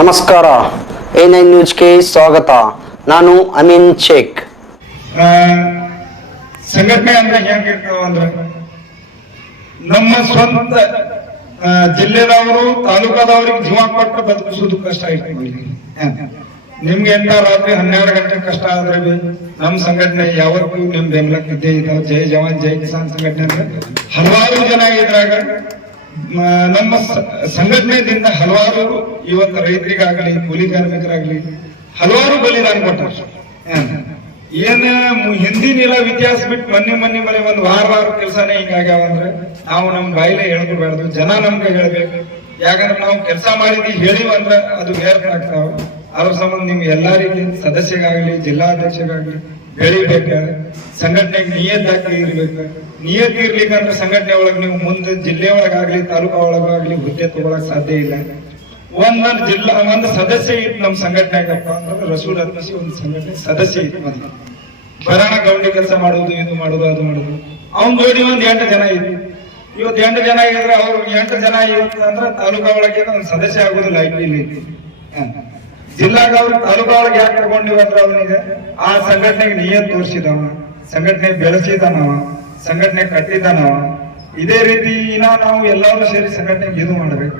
ನಮಸ್ಕಾರ. A nine ನ್ಯೂಸ್ಗೆ ಸ್ವಾಗತ. ನಾನು ಅಮೀನ್ ಶೇಖ್. ಸಂಘಟನೆ ಅಂದ್ರೆ ಹೆಂಗಿರ್ತಾವ ಅಂದ್ರೆ, ನಮ್ಮ ಸ್ವಂತ ಜಿಲ್ಲೆದವರು, ತಾಲೂಕಾದವ್ರಿಗೆ ಜೀವ ಕೊಟ್ಟು ಬದುಕಿಸೋದು ಕಷ್ಟ ಇರ್ತದೆ ನಿಮ್ಗೆ. ಎಂಟ ರಾತ್ರಿ ಹನ್ನೆರಡು ಗಂಟೆ ಕಷ್ಟ ಆದ್ರೆ ನಮ್ಮ ಸಂಘಟನೆ ಯಾವತ್ತೂ ನಿಮ್ ಬೆಂಬಲಕ್ಕೆ ಇದ್ದೇ ಜೈ ಜವಾನ್, ಜೈ ಕಿಸಾನ್ ಸಂಘಟನೆ ಅಂದ್ರೆ ಹಲವಾರು ಜನ ಇದ್ರಾಗ ನಮ್ಮ ಸಂಘಟನೆಯಿಂದ ಹಲವಾರು ಇವತ್ತು ರೈತರಿಗಾಗಲಿ, ಕೂಲಿ ಕಾರ್ಮಿಕರಾಗಲಿ, ಹಲವಾರು ಬಲಿದಾನ ಕೊಟ್ಟರು. ಏನ ಹಿಂದಿನಿಲ್ಲ ವಿತ್ಯಾಸ ಬಿಟ್ಟು ಮೊನ್ನೆ ಮೊನ್ನೆ ಬರೀ ಒಂದು ವಾರ ವಾರ ಕೆಲಸನೇ ಹಿಂಗಾಗ್ಯಾವ ಅಂದ್ರೆ ನಾವು ನಮ್ಮ ಬಾಯಿಲೆ ಹೇಳ್ಕೊಬಾರ್ದು ಜನ ನಮ್ಗೆ ಹೇಳ್ಬೇಕು. ಯಾಕಂದ್ರೆ ನಾವು ಕೆಲಸ ಮಾಡಿದ್ವಿ, ಹೇಳಿವ ಅಂದ್ರೆ ಅದು ವ್ಯರ್ಥ ಆಗ್ತಾವ. ಅದ್ರ ಸಂಬಂಧ ನಿಮ್ಗೆ ಎಲ್ಲಾ ರೀತಿ ಸದಸ್ಯಗಾಗ್ಲಿ, ಜಿಲ್ಲಾಧ್ಯಕ್ಷಗಾಗ್ಲಿ ಬೆಳಿಬೇಕ ಸಂಘಟನೆಗೆ ನಿಯತ್ತಾಗಿ ಇರ್ಬೇಕು. ನಿಯತ್ ಇರ್ಲಿಕ್ಕಂದ್ರೆ ಸಂಘಟನೆ ಒಳಗ್ ನೀವು ಮುಂದೆ ಜಿಲ್ಲೆ ಒಳಗಾಗ್ಲಿ, ತಾಲೂಕಾ ಒಳಗಾಗ್ಲಿ ಹುದ್ದೆ ತಗೊಳಕ್ ಸಾಧ್ಯ ಇಲ್ಲ. ಒಂದೊಂದು ಜಿಲ್ಲಾ, ಒಂದು ಸದಸ್ಯ ಇತ್ತು ನಮ್ ಸಂಘಟನೆಗಪ್ಪ ಅಂದ್ರೆ ರಸೂಲ್ ಹತ್ಮಸಿ ಒಂದು ಸಂಘಟನೆ ಸದಸ್ಯ ಇತ್ತು ಒಂದು ಬರಾಣ ಗೌಂಡಿ ಕೆಲಸ ಮಾಡುವುದು, ಇದು ಮಾಡುದು ಅದು ಮಾಡುದು ಅವ್ನ್ ಜೋಡಿ ಒಂದ್ ಎಂಟು ಜನ ಇತ್ತು ಇವತ್ತು ಎಂಟು ಜನ ಇದ್ರೆ ಅವ್ರು ಎಂಟು ಜನ ಇವತ್ತು ಅಂದ್ರೆ ತಾಲೂಕಾ ಒಳಗೆ ಒಂದ್ ಸದಸ್ಯ ಆಗುದಿಲ್ಲ ಐ ಪಿ ಅವ್ರು ತಾಲೂಕಾ ಒಳಗೆ ಯಾಕೆ ತಗೊಂಡಿವ ಅಂದ್ರೆ ಅವನಿಗೆ? ಆ ಸಂಘಟನೆಗೆ ನಿಯತ್ ತೋರಿಸಿದವ ಸಂಘಟನೆ ಬೆಳೆಸಿದನವ ಸಂಘಟನೆ ಕಟ್ಟಿದನವ ಇದೇ ರೀತಿ ಇನ್ನ ನಾವು ಎಲ್ಲರೂ ಸೇರಿ ಸಂಘಟನೆಗೆ ಇದು ಮಾಡಬೇಕು.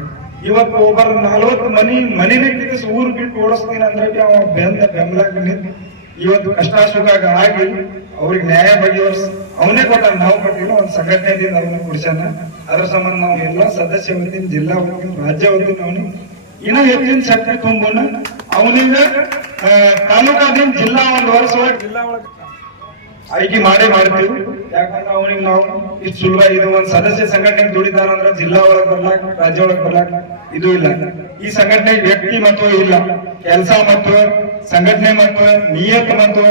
ಇವತ್ತು ಒಬ್ಬರು ನಲ್ವತ್ತು ಮನಿ ಮನಿನೇ ಕಿಡಿಸಿ ಊರು ಬಿಟ್ಟು ಓಡಿಸ್ತೀನಿ ಅಂದ್ರೆ ಅವ ಬೆಂದ ಬೆಂಬಲ ಇವತ್ತು ಕಷ್ಟ ಸುಖ ಆಗಿ ಅವ್ರಿಗೆ ನ್ಯಾಯ ಬಗೆಹರಿಸ್ ಅವನೇ ಕೊಟ್ಟ ನಾವು ಕೊಟ್ಟಿಲ್ಲ, ಒಂದು ಸಂಘಟನೆದಿಂದ ಅವನ್ನ ಕೊಡ್ಸ್ಯಾನ. ಅದ್ರ ಸಂಬಂಧ ನಾವು ಎಲ್ಲ ಸದಸ್ಯ ವತಿಯಿಂದ ಜಿಲ್ಲಾ ವತಿಯಿಂದ ರಾಜ್ಯ ವತಿಯಿಂದ ಅವನಿಗೆ ಇನ್ನೂ ಹೆಚ್ಚಿನ ಶಕ್ತಿ ತುಂಬೋಣ ಅವನಿಗೆ ತಾಲೂಕಾದಿಂದ ಜಿಲ್ಲಾ ಒಂದು ವರ್ಷ ಜಿಲ್ಲಾ ಒಳಗೆ ಆಯ್ಕೆ ಮಾಡೇ ಮಾಡ್ತೀವಿ. ಯಾಕಂದ್ರೆ ಅವನಿಗೆ ನಾವು ಇದು ಸುಲಭ ಇದು ಒಂದ್ ಸದಸ್ಯ ಸಂಘಟನೆ ದುಡಿತಾನಂದ್ರ ಜಿಲ್ಲಾ ಒಳಗ್ ಬರ್ಲಾಕ ರಾಜ್ಯ ಒಳಗ್ ಬರ್ಲಾಕ ಇದು ಇಲ್ಲ. ಈ ಸಂಘಟನೆ ವ್ಯಕ್ತಿ ಮಹತ್ವ ಇಲ್ಲ. ಕೆಲಸ ಮತ್ತು ಸಂಘಟನೆ ಮಹತ್ವ ನಿಯತ ಮಹತ್ವ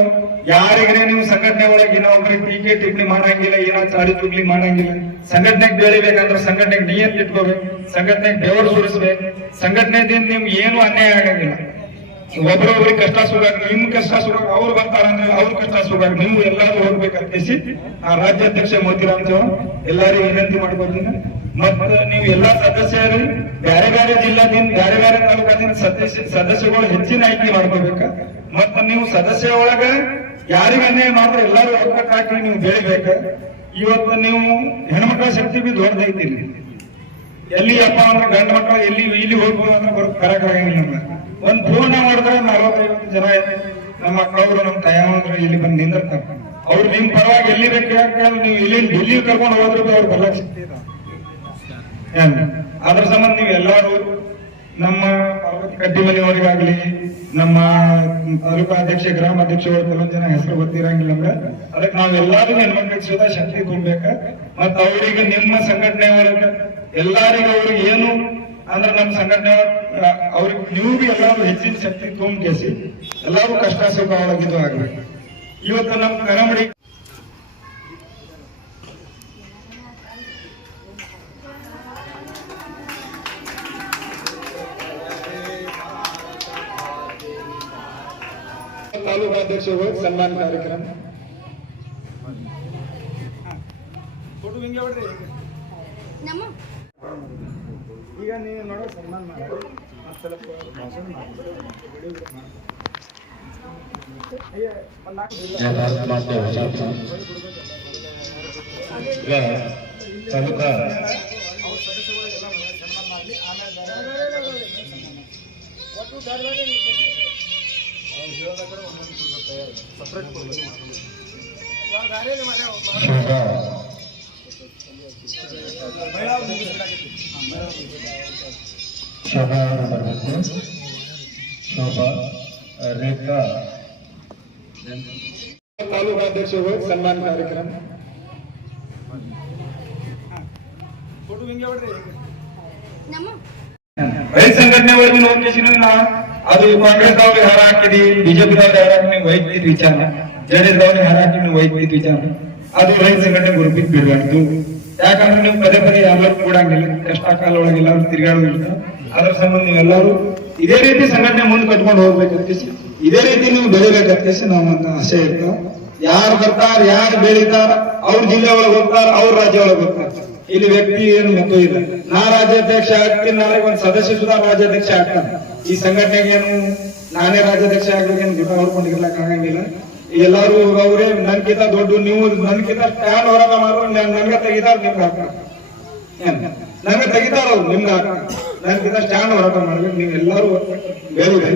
ಯಾರಿಗೇ ನೀವು ಸಂಘಟನೆ ಒಳಗೆ ಇನ್ನೊಬ್ರಿಗೆ ಟೀಕೆ ಟಿಪ್ಪಣಿ ಮಾಡಂಗಿಲ್ಲ ಏನೋ ಚಾಡಿ ತುಗ್ಲಿ ಮಾಡಂಗಿಲ್ಲ. ಸಂಘಟನೆಗೆ ಬೆಳಿಬೇಕಂದ್ರೆ ಸಂಘಟನೆಗೆ ನಿಯತ್ ಇಟ್ಕೋಬೇಕು. ಸಂಘಟನೆಗೆ ಬೆವರು ಸುರಿಸ್ಬೇಕು. ಸಂಘಟನೆದಿಂದ ನಿಮ್ಗೆ ಏನು ಅನ್ಯಾಯ ಆಗಂಗಿಲ್ಲ. ಒಬ್ರೊಬ್ರಿಗೆ ಕಷ್ಟ ಸುಖ ನಿಮ್ ಕಷ್ಟ ಸುಖ, ಅವ್ರು ಬರ್ತಾರಂದ್ರೆ ಅವ್ರ ಕಷ್ಟ ಸುಖ ನೀವು ಎಲ್ಲಾರು ಹೋಗ್ಬೇಕಂತೇಸಿ ಆ ರಾಜ್ಯಾಧ್ಯಕ್ಷ ಮೋತಿರಾಮ್ ಎಲ್ಲಾರಿಗೂ ವಿನಂತಿ ಮಾಡ್ಕೊತೀನಿ ಮತ್ತ ನೀವು ಎಲ್ಲಾ ಸದಸ್ಯರು, ಬ್ಯಾರೆ ಬ್ಯಾರೆ ಜಿಲ್ಲಾದಿಂದ, ಬ್ಯಾರೆ ಬ್ಯಾರೆ ತಾಲೂಕಾದಿಂದ ಸದಸ್ಯ ಸದಸ್ಯಗಳು ಹೆಚ್ಚಿನ ಆಯ್ಕೆ ಮಾಡ್ಕೋಬೇಕ ಮತ್ತ ನೀವು ಸದಸ್ಯ ಒಳಗ ಯಾರಿಗ ಮಾತ್ರ ಎಲ್ಲಾರು ಒಗ್ಗಟ್ಟು ಹಾಕಿ ನೀವು ಬೆಳಿಬೇಕ. ಇವತ್ತು ನೀವು ಹೆಣ್ಮಕ್ಳ ಶಕ್ತಿ ಬಿ ದೊಡ್ಡದೈತಿ ಇಲ್ಲಿ. ಎಲ್ಲಿ ಅಪ್ಪ ಅಂದ್ರೆ ಗಂಡ ಮಕ್ಕಳು ಎಲ್ಲಿ ಇಲ್ಲಿ ಹೋಗ್ಬೋದು ಅಂದ್ರೆ ಬರೋಕ್ ಕರೆಕ್ಟ್ ಆಗಿಲ್ಲ ನಮ್ಗೆ. ಒಂದ್ ಫೋನ್ ಮಾಡಿದ್ರೆ ನಲವತ್ತೈವತ್ತು ಜನ ನಮ್ಮ ಮಕ್ಕಳವರು ನಮ್ಮ ತಯಾರ ಇಲ್ಲಿ ಬಂದು ನಿಂದಿರ್ತಾರೆ. ಅವ್ರು ನಿಮ್ ಪರವಾಗಿ ಎಲ್ಲಿ ಬೇಕು ನೀವು ಇಲ್ಲಿ ಡೆಲ್ಲಿ ಕರ್ಕೊಂಡು ಹೋದ್ರೆ ಅವ್ರು ಬರ್ಲಕ್ ಇದೆ. ಅದ್ರ ಸಂಬಂಧ ನೀವು ಎಲ್ಲಾರು ನಮ್ಮ ಪಾರ್ವತಿ ಕಡ್ಡಿಮನೆಯವರಿಗಾಗ್ಲಿ, ನಮ್ಮ ತಾಲೂಕಾ ಅಧ್ಯಕ್ಷ, ಗ್ರಾಮ ಅಧ್ಯಕ್ಷರು ಕೆಲವೊಂದು ಜನ ಹೆಸರು ಗೊತ್ತಿರಂಗಿಲ್ಲ ಅಂದ್ರೆ ಅದಕ್ಕೆ ನಾವೆಲ್ಲರೂ ಹೆಣ್ಮಕ್ಳಿಗೆ ಶಕ್ತಿ ತುಂಬಬೇಕ. ಮತ್ತ ಅವರಿಗೆ ನಿಮ್ಮ ಸಂಘಟನೆ ಎಲ್ಲಾರಿಗೂ ಅವ್ರಿಗೆ ಏನು ಅಂದ್ರೆ ನಮ್ಮ ಸಂಘಟನೆ ಅವ್ರಿಗೆ ನೀವು ಬಿ ಎಲ್ಲಾರು ಹೆಚ್ಚಿನ ಶಕ್ತಿ ತುಂಬಿಸಿ ಎಲ್ಲಾರು ಕಷ್ಟ ಸುಖ ಒಳಗಿದು ಆಗ್ಬೇಕು ಇವತ್ತು ನಮ್ಮ ಕರಾಮಡಿ ತಾಲೂಕಾಧ್ಯಕ್ಷರು ಸನ್ಮಾನ ಕಾರ್ಯಕ್ರಮ. ನಮ್ಮ ಈಗ ನೀವು ನೋಡೋ ಸನ್ಮಾನ ಮಾಡಿ. ಮತ್ತ್ ಸ್ವಲ್ಪ ಭಾಷಣ ಮಾಡಿ. ಅಯ್ಯ, ಒಂದ್ ನಾಲ್ಕು ಇಲ್ಲ. ತಾಲೂಕಾ ಶೋಭಾ ಶೋಭಾ ಅವರು ಬರಬೇಕು ಶೋಭಾ ರೇಖಾ ತಾಲೂಕಾ ಅಧ್ಯಕ್ಷರು ಸನ್ಮಾನ ಕಾರ್ಯಕ್ರಮ ನಮ್ಮ ರೈತ ಸಂಘಟನೆ ಒಳಗಿನ ಹೋಗ್ತೀವಿ ನಾ ಅದು ಕಾಂಗ್ರೆಸ್ ದವ್ರಿಗೆ ಹಾರ ಹಾಕಿದಿ ಬಿಜೆಪಿ ದವ್ರಿಗೆ ಹಾರ ಹಾಕಿ ನೀವು ವೈದ್ಯದ ವಿಚಾರ ಜೆಡಿಎಸ್ ದವ್ರಿಗೆ ಹಾರ ಹಾಕಿ ನೀವು ವೈದ್ಯದ ವಿಚಾರ ಅದು ರೈತ ಸಂಘಟನೆ ಗುರುಪಿಗೆ ಬಿಡಬಾರ್ದು ಯಾಕಂದ್ರೆ ನೀವು ಪದೇ ಪದೇ ಎಲ್ಲರೂ ಕೂಡಂಗಿಲ್ಲ ಕಷ್ಟ ಕಾಲ ಒಳಗೆ ಎಲ್ಲರೂ ತಿರುಗಾಡೋದಿಲ್ಲ ಅದ್ರ ಸಂಬಂಧ ನೀವೆಲ್ಲರೂ ಇದೇ ರೀತಿ ಸಂಘಟನೆ ಮುಂದೆ ಕಟ್ಕೊಂಡು ಹೋಗ್ಬೇಕಂತ ಇದೇ ರೀತಿ ನೀವು ಬೆಳಿಬೇಕಂತ ನಾವು ಆಸೆ ಇರ್ತಾವ ಯಾರು ಬರ್ತಾರ, ಯಾರು ಬೆಳಿತಾರ, ಅವ್ರ ಜಿಲ್ಲೆ ಒಳಗೆ ಹೋಗ್ತಾರ, ಅವ್ರ ರಾಜ್ಯ ಒಳಗೆ ಹೋಗ್ತಾರ. ಇಲ್ಲಿ ವ್ಯಕ್ತಿ ಏನು ಮತ್ತು ಇಲ್ಲ. ನಾ ರಾಜ್ಯಾಧ್ಯಕ್ಷ ಆಗ್ತೀನಿ ನಾಳೆ ಒಂದು ಸದಸ್ಯ ಸುಧಾ ರಾಜ್ಯಾಧ್ಯಕ್ಷ ಆಗ್ತಾನೆ. ಈ ಸಂಘಟನೆಗೆ ಏನು ನಾನೇ ರಾಜ್ಯಾಧ್ಯಕ್ಷ ಆಗ್ಬೇಕೇನು ಗಿಡ ಹೊಡ್ಕೊಂಡಿರ್ಲಕ್ ಆಗಂಗಿಲ್ಲ. ಎಲ್ಲಾರು ಅವರೇ ನನ್ಕಿಂತ ದೊಡ್ಡ, ನೀವು ನನ್ಕಿಂತ ಸ್ಟ್ಯಾಂಡ್ ಹೊರಗ ಮಾಡ್ರು ನನ್ಗೆ ತೆಗಿತಾರ ನಿಮ್ಗೆ ಹಾಕ ನನ್ಗ ತೆಗಿತಾರ ಅವ್ರು ನಿಮ್ಗೆ ನನ್ಕಿಂತ ಸ್ಟ್ಯಾಂಡ್ ಹೋರಾಟ ಮಾಡ್ಬೇಕು, ನೀವು ಎಲ್ಲಾರು ಬೇರೆ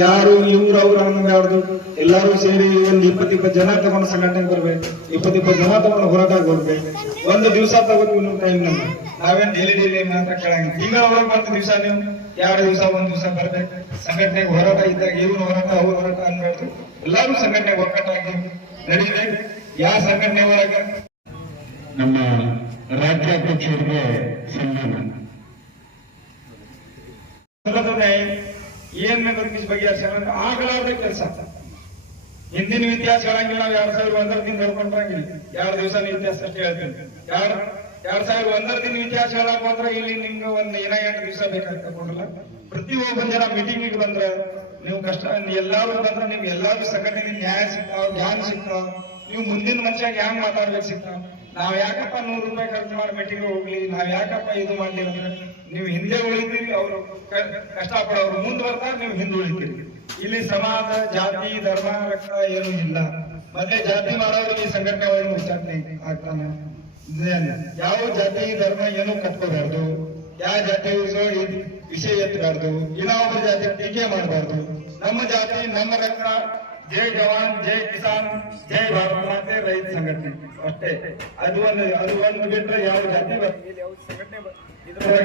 ಯಾರು ಇವ್ರ ಅವ್ರ ಅನ್ನೋದು ಎಲ್ಲಾರು ಸೇರಿ ಒಂದು ಇಪ್ಪತ್ ಇಪ್ಪತ್ತು ಜನ ತಗೊಂಡು ಸಂಘಟನೆ ಬರ್ಬೇಕು ಇಪ್ಪತ್ ಇಪ್ಪತ್ತು ಜನ ತಗೊಂಡು ಹೋರಾಟ ಬರ್ಬೇಕು ಒಂದು ದಿವಸ ತಗೊಂಡು ನಿಮ್ಮ ಟೈಮ್ ನಮ್ಮ ನಾವೇನ್ ಡೈಲಿ ಡೈಲಿ ಮಾತ್ರ ಕೇಳಂಗಿಲ್ಲ. ಈಗ ಅವ್ರಿಗೆ ಒಂದು ದಿವಸ ನೀವು, ಎರಡು ದಿವಸ, ಒಂದ್ ದಿವಸ ಬರ್ಬೇಕು. ಸಂಘಟನೆಗೆ ಹೋರಾಟ ಇದ್ದಾಗ ಇವ್ರು ಹೋರಾಟ ಅವ್ರ ಹೋರಾಟ ಅನ್ಬಾರ್ದು ಎಲ್ಲಾರು ಸಂಘಟನೆ ಒಕ್ಕಟ್ಟಾಗಿ ನಡೆಯಿದೆ ಯಾವ ಸಂಘಟನೆ ಒಳಗೆ? ನಮ್ಮ ರಾಜ್ಯಾಧ್ಯಕ್ಷರಿಗೆ ಸನ್ಮಾನ ಏನ್ ಬಗ್ಗೆ ಬಗೆಹರಿಸ ಆಗಲಾರ್ದ ಕೆಲಸ ಹಿಂದಿನ ಇತಿಹಾಸ ಹೇಳಂಗಿಲ್ಲ ನಾವು ಎರಡ್ ಸಾವಿರದ ದಿನ ಹೇಳ್ಕೊಂಡ್ರಂಗಿಲ್ಲ ಎರಡು ದಿವಸ ಇತಿಹಾಸ ಅಷ್ಟೇ ಹೇಳ್ತೀನಿ. ಯಾರ್ ಎರಡ್ ಸಾವಿರದ ದಿನ ಇತಿಹಾಸ ಹೇಳಕ್ ಹೋದ್ರೆ ಇಲ್ಲಿ ನಿಮ್ಗೆ ಒಂದ್ ಏನ ಎಂಟು ದಿವಸ ಬೇಕಾಗ್ತದೆ ಕೊಡಲ್ಲ ಪ್ರತಿಯೊಬ್ಬ ಜನ ಮೀಟಿಂಗ್ ಬಂದ್ರೆ ನೀವು ಕಷ್ಟ ಎಲ್ಲಾರು ಬಂದ್ರೆ ನಿಮ್ಗೆ ಎಲ್ಲಾರು ಸಂಘಟನೆ ನ್ಯಾಯ ಸಿಗ್ತಾವ, ಜ್ಞಾನ ಸಿಗ್ತಾವ. ನೀವು ಮುಂದಿನ ಮನುಷ್ಯಾಗ ಹ್ಯಾಂಗ್ ಮಾತಾಡ್ಬೇಕು ಸಿಗ್ತಾವ. ನಾವ್ ಯಾಕಪ್ಪ ನೂರು ರೂಪಾಯಿ ಖರ್ಚು ಮಾಡಿ ಮೆಟ್ಟಿಗೆ ಹೋಗ್ಲಿ, ನಾವ್ ಯಾಕಪ್ಪ ಇದು ಮಾಡ್ಲಿ ಅಂದ್ರೆ ನೀವು ಹಿಂದೆ ಉಳಿತೀರಿ ಅವರು. ಕಷ್ಟ ಪಡೋರು ಮುಂದೆ ಬರ್ತಾರೆ, ನೀವು ಹಿಂದೆ ಉಳಿತೀರಿ. ಇಲ್ಲಿ ಸಮಾಜ, ಜಾತಿ, ಧರ್ಮ, ರಕ್ತ ಏನೂ ಇಲ್ಲ. ಮತ್ತೆ ಜಾತಿ ಮಾಡೋರು ಈ ಸಂಘಟನೆ ಉಚ್ಚಾಟನೆ ಆಗ್ತಾನೆ? ಯಾವ ಜಾತಿ, ಧರ್ಮ ಏನು ಕಟ್ಕೋಬಾರ್ದು. ಯಾವ ಜಾತಿ ವಿಷಯ ಎತ್ತಬಾರ್ದು ಇನ್ನೊಬ್ಬರ ಜಾತಿ ಟೀಕೆ ಮಾಡಬಾರ್ದು. ನಮ್ಮ ಜಾತಿ, ನಮ್ಮ ರತ್ನ. ಜೈ ಜವಾನ್, ಜೈ ಕಿಸಾನ್, ಜೈ ಭಾರತ ಮಾತೆ, ರೈತ ಸಂಘಟನೆ. ಅಷ್ಟೇ. ಅದು ಒಂದು ಅದು ಒಂದು ಬಿಟ್ರೆ ಯಾವ ಜಾತಿ ಸಂಘಟನೆ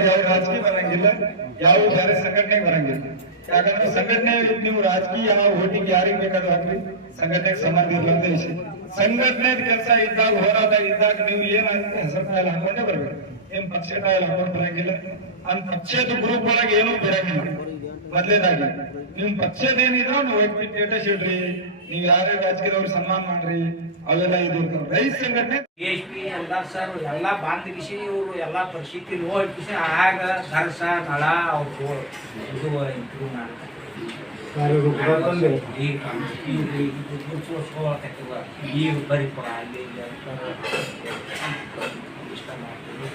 ಯಾವ ರಾಜಕೀಯ ಬರಂಗಿಲ್ಲ, ಯಾವ ಬೇರೆ ಸಂಘಟನೆ ಬರಂಗಿಲ್ಲ. ಯಾಕಂದ್ರೆ ಸಂಘಟನೆ, ನೀವು ರಾಜಕೀಯ ಓಟಿಂಗ್ ಯಾರಿಗೆ ಬೇಕಾದ್ರೂ ಹಾಕ್ರಿ. ಸಂಘಟನೆಗೆ ಸಂಬಂಧ ಅಂತ ವಿಷಯ. ಸಂಘಟನೆ ಕೆಲಸ ಇದ್ದಾಗ, ಹೋರಾಟ ಇದ್ದಾಗ ನೀವು ಏನಾಗುತ್ತೆ ಹೆಸರು ಮೇಲೆ ಹಾಕೊಂಡೇ ಬರ್ಬೇಕು. ಏನ್ ಪಕ್ಷದ ಹಾಕೊಂಡ್ ಬರಂಗಿಲ್ಲ. ಅನ್ ಪಕ್ಷದ ಗ್ರೂಪ್ ಒಳಗೆ ಏನೂ ಬರಂಗಿಲ್ಲ. ಮೊದ್ಲೇದಾಗಿ, ನಿಮ್ ಪಕ್ಷದ ಏನಿದ್ರು ನೀವು ವ್ಯಕ್ತಿ ಸ್ಟೇಟಸ್ ಇಡ್ರಿ ನೀವ್ ಯಾರೇ ರಾಜಕೀಯದವ್ರು ಸನ್ಮಾನ ಮಾಡ್ರಿ, ಅವೆಲ್ಲ ಇದು ರೈತ ಸಂಘಟನೆ ಸರ್, ಎಲ್ಲ ಬಾಂಧವಿಸಿ ಇವರು ಎಲ್ಲಾ ಪರಿಸ್ಥಿತಿ ನೋಡಿಸಿ ಆಗ ದರ್ಶ ನಳ, ಅವ್ರು ಇದು ಇಂಪ್ರೂವ್ ಮಾಡ್ತಾರೆ. ಈ ಬರೀ ಅಲ್ಲಿ. ಇಷ್ಟ ಮಾಡ್ತೀವಿ.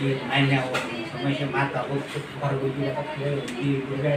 એ માન્ય સમસ્या माता होत घरगुती होती वेगळ्या